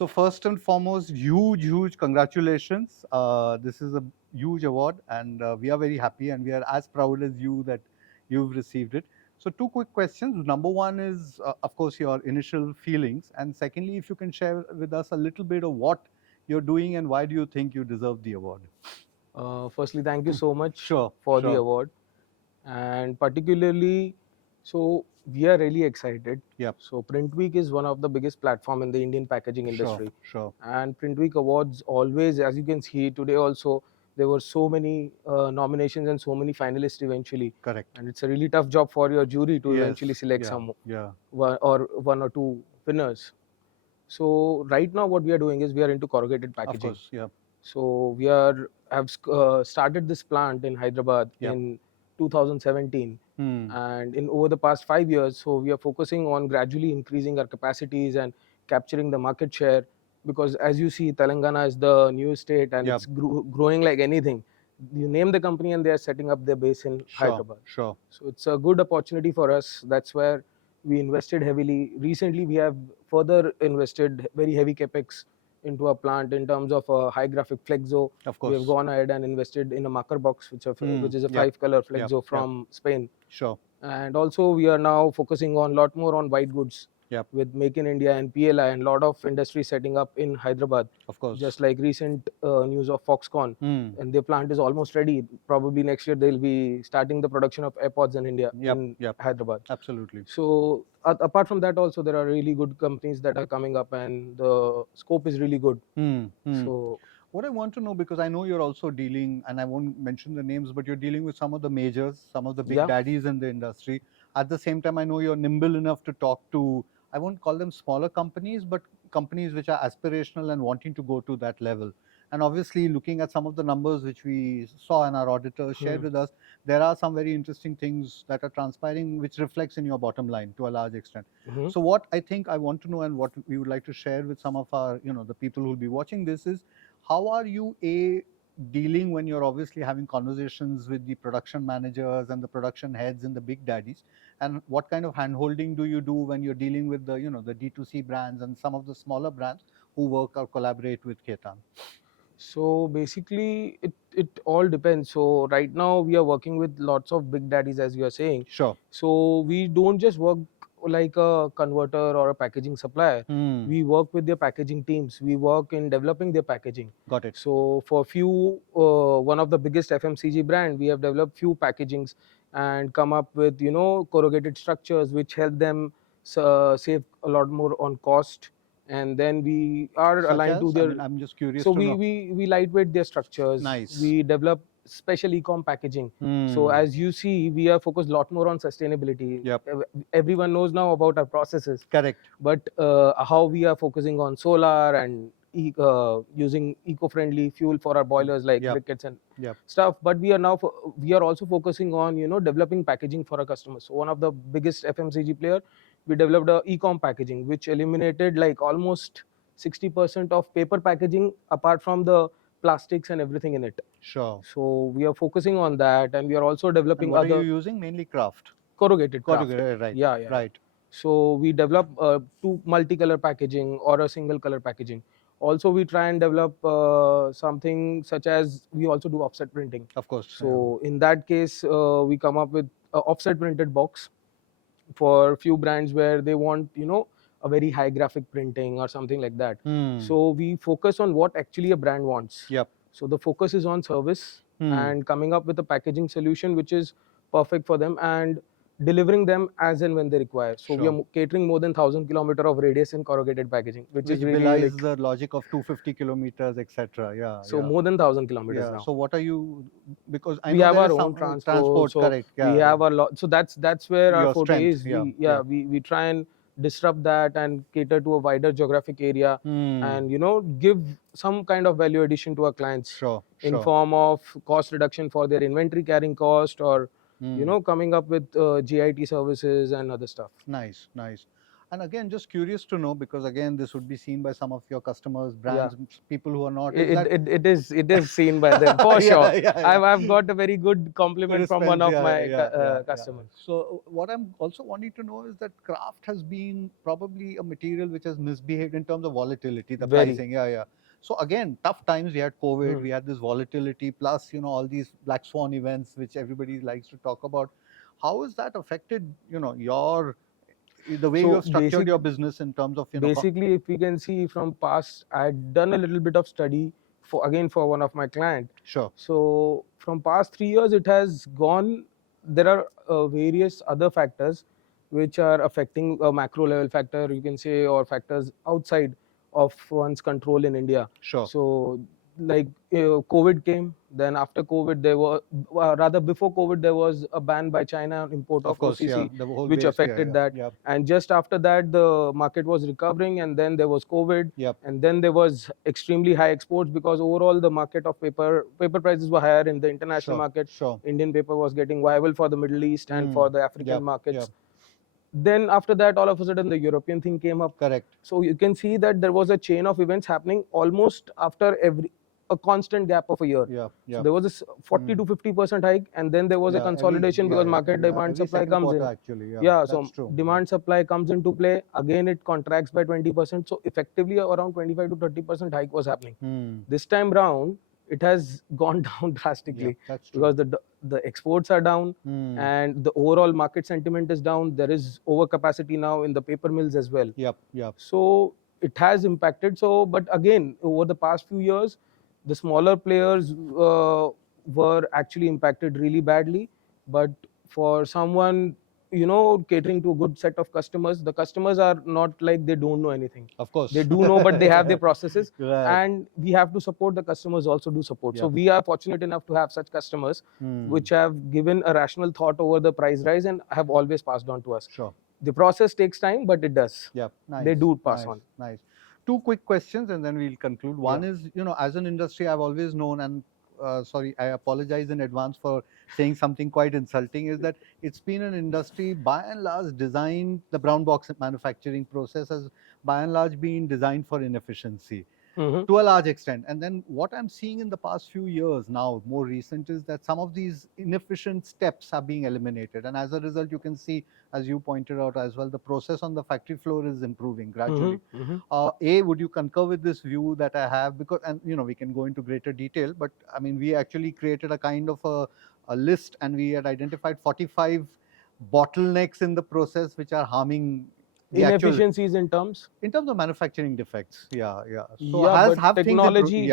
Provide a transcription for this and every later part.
So first and foremost, huge congratulations. This is a huge award, and we are very happy, and we are as proud as you that you've received it. So two quick questions. Number one is, of course, your initial feelings, and secondly, if you can share with us a little bit of what you're doing and why do you think you deserve the award. Firstly, thank you so much Sure, for the sure. award, and particularly, so we are really excited. Yep. So PrintWeek is one of the biggest platform in the Indian packaging Sure, industry, sure. and PrintWeek awards always, as you can see today also, there were so many nominations and so many finalists eventually, Correct. and it's a really tough job for your jury to Yes. eventually select Yeah. some Yeah. one or two winners. So right now, what we are doing is we are into corrugated Of packaging. course. Yeah. So we have started this plant in Hyderabad Yep. in 2017, and in over the past 5 years, so we are focusing on gradually increasing our capacities and capturing the market share. Because as you see, Telangana is the new state, and Yep. it's growing like anything. You name the company, and they are setting up their base in Sure, Hyderabad. sure. So it's a good opportunity for us. That's where we invested heavily. Recently, we have further invested very heavy capex into a plant in terms of a high graphic flexo. Of We have course. gone ahead and invested in a marker box, which is a Yep. 5-color Yep. flexo Yep. from Spain. Sure. And also we are now focusing on lot more on white goods. Yep. With Make in India and PLI, and lot of industry setting up in Hyderabad. Of course. Just like recent news of Foxconn, and their plant is almost ready. Probably next year they'll be starting the production of AirPods in India, in Hyderabad. Absolutely. So apart from that, also there are really good companies that are coming up, and the scope is really good. So what I want to know, because I know you're also dealing, and I won't mention the names, but you're dealing with some of the majors, some of the big Yeah. daddies in the industry. At the same time, I know you're nimble enough to talk to, I won't call them smaller companies, but companies which are aspirational and wanting to go to that level. And obviously, looking at some of the numbers which we saw and our auditors shared with us, there are some very interesting things that are transpiring, which reflects in your bottom line to a large extent. So what I think I want to know, and what we would like to share with some of our, the people who will be watching this, is how are you dealing when you're obviously having conversations with the production managers and the production heads and the big daddies, and what kind of handholding do you do when you're dealing with the the D2C brands and some of the smaller brands who work or collaborate with Khetan? So basically, it all depends. So right now we are working with lots of big daddies, as you are saying. Sure. So we don't just work like a converter or a packaging supplier. We work with their packaging teams. We work in developing their packaging. Got it. So for one of the biggest FMCG brand, we have developed few packagings and come up with corrugated structures which help them save a lot more on cost. And then we are Such aligned to as? I their. mean, I'm just curious So to know. we lightweight their structures. Nice. We develop special e-com packaging. So as you see, we are focused a lot more on sustainability. Yep. Everyone knows now about our processes. Correct. But how we are focusing on solar and using eco-friendly fuel for our boilers like briquettes and stuff. But we are also focusing on developing packaging for our customers. So one of the biggest FMCG player, we developed a e-com packaging which eliminated like almost 60% of paper packaging apart from the plastics and everything in it. Sure. So we are focusing on that, and we are also developing And what other. are you using? Mainly craft. Corrugated craft. Right. Yeah. Right. So we develop two multicolor packaging or a single color packaging. Also, we try and develop something such as we also do offset printing. Of course. So in that case, we come up with a offset printed box for few brands where they want a very high graphic printing or something like that. So we focus on what actually a brand wants. Yep. So the focus is on service and coming up with a packaging solution which is perfect for them and delivering them as and when they require. So we are catering more than 1,000 kilometer of radius in corrugated packaging, which is really belies the logic of 250 kilometers, etc. Yeah. So more than 1,000 kilometers now. So what are you? Because I we know have there our is own some transport. So correct. Yeah. We have a lot. So that's where our Your forte strength, is. We try and disrupt that and cater to a wider geographic area and give some kind of value addition to our clients in form of cost reduction for their inventory carrying cost or coming up with GIT services and other stuff. Nice. And again, just curious to know, because again, this would be seen by some of your customers, Yeah. brands, people who are not. Is that It is seen by them for sure. yeah. I've got a very good compliment from one Response, of yeah, my yeah. customers. So what I'm also wanting to know is that craft has been probably a material which has misbehaved in terms of volatility, the Very. pricing. Yeah. So again, tough times. We had COVID, we had this volatility, plus all these black swan events which everybody likes to talk about. How has that affected the way you So have structured your business in terms of basically, if we can see from past, I had done a little bit of study for one of my client. Sure. So from past 3 years, it has gone. There are various other factors which are affecting a macro level factor, you can say, or factors outside of one's control in India. Sure. So like COVID came, then after COVID there was rather before COVID there was a ban by China on import of course, OCC, the whole which waste, affected that. Yep. And just after that the market was recovering, and then there was COVID. Yep. And then there was extremely high exports, because overall the market of paper prices were higher in the international market. Sure. Indian paper was getting viable for the Middle East and for the African markets. Yep. Then after that, all of a sudden the European thing came up. Correct. So you can see that there was a chain of events happening almost after a constant gap of a year. So there was a 40 to 50% hike, and then there was a consolidation because market demand supply comes in. Actually, so demand supply comes into play. Again, it contracts by 20%. So effectively around 25 to 30% hike was happening. This time round, it has gone down drastically because the exports are down and the overall market sentiment is down. There is overcapacity now in the paper mills as well. So it has impacted. So, but again, over the past few years, the smaller players were actually impacted really badly. But for someone catering to a good set of customers, the customers are not like they don't know anything. Of course, they do know, but they have their processes. Right. And we have to support the customers, also do support. So we are fortunate enough to have such customers which have given a rational thought over the price rise and have always passed on to us. Sure. The process takes time, but it does. Nice. They do pass on. Nice. Two quick questions and then we'll conclude. One is, as an industry, I've always known, and sorry, I apologize in advance for saying something quite insulting, is that it's been an industry by and large designed, the brown box manufacturing process has by and large been designed for inefficiency. To a large extent. And then what I'm seeing in the past few years now, more recent, is that some of these inefficient steps are being eliminated. And as a result, you can see, as you pointed out as well, the process on the factory floor is improving gradually. Would you concur with this view that I have? Because, and we can go into greater detail, but I mean, we actually created a kind of a list, and we had identified 45 bottlenecks in the process which are harming inefficiencies in terms of manufacturing defects. So technology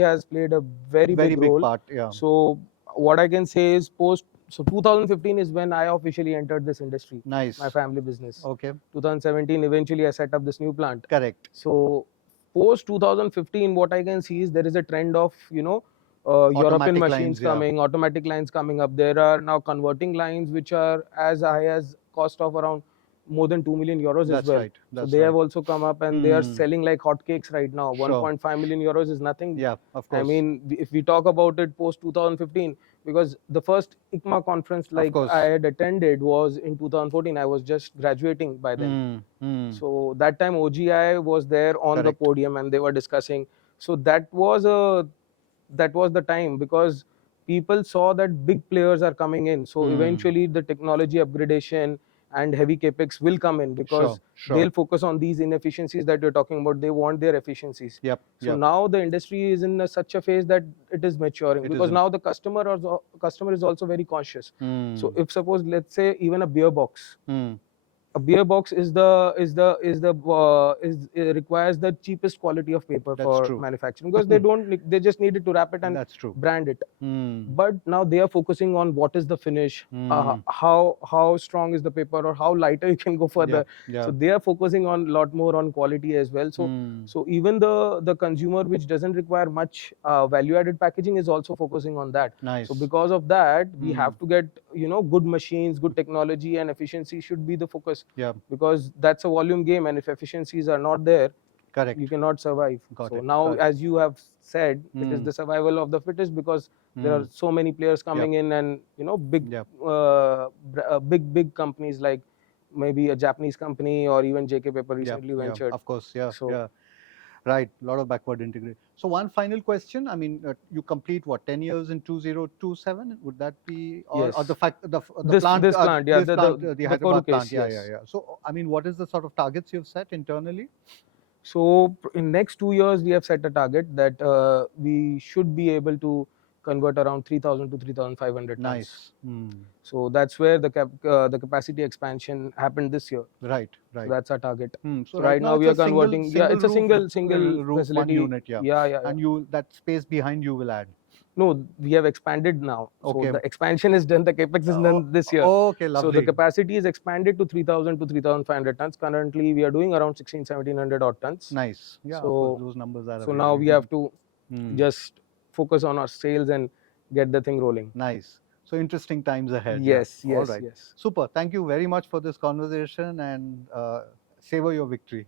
has played a very big role. Part. So what I can say is so 2015 is when I officially entered this industry. Nice. My family business. Okay. 2017 eventually I set up this new plant. Correct. So post 2015, what I can see is there is a trend of European machines coming, automatic lines coming up. There are now converting lines which are as high as cost of around more than 2 million euros as well. Right. So they have also come up, and they are selling like hotcakes right now. 1.5 million euros is nothing. Yeah, of course. I mean, if we talk about it post 2015, because the first ICMA conference I had attended was in 2014. I was just graduating by then. So that time OGI was there on the podium and they were discussing. So that was the time, because people saw that big players are coming in. So eventually the technology upgradation and heavy capex will come in, because they'll focus on these inefficiencies that you're talking about. They want their efficiencies. So now the industry is in such a phase that it is maturing, because now the customer is also very conscious. So if suppose, let's say, even a beer box. A beer box requires the cheapest quality of paper for manufacturing, because they just need it to wrap it and brand it. But now they are focusing on what is the finish, how strong is the paper, or how lighter you can go further. So they are focusing on a lot more on quality as well. So even the consumer which doesn't require much value added packaging is also focusing on that. So because of that, we have to get good machines, good technology, and efficiency should be the focus. Because that's a volume game, and if efficiencies are not there, you cannot survive. As you have said, it is the survival of the fittest, because there are so many players coming in, and big companies like maybe a Japanese company or even JK Paper Yeah, recently yeah, ventured. of course, yeah, So yeah. Right, a lot of backward integration. So one final question. I mean, you complete what, 10 years in 2027? Would that be, or yes, the fact the this plant plant, yeah, this plant the the Hyderabad plant? CorruCase, Yeah, yeah, yes. yeah. So I mean, what is the sort of targets you've set internally? So in next 2 years, we have set a target that we should be able to convert around 3,000 to 3,500 tons. Nice. So that's where the capacity expansion happened this year. Right, right. So that's our target. So right now it's we a are converting. single It's a roof, single roof, one facility. unit. Yeah. Yeah. And that space behind you will add. No, we have expanded now. Okay. So the expansion is done, the capex is done this year. Okay, lovely. So the capacity is expanded to 3,000 to 3,500 tons. Currently, we are doing around 1,700 odd tons. Nice. Yeah, so, of course, those numbers are so now we have to just focus on our sales and get the thing rolling. Nice. So interesting times ahead. Yes, yeah. yes, All right. yes. Super. Thank you very much for this conversation, and savor your victory.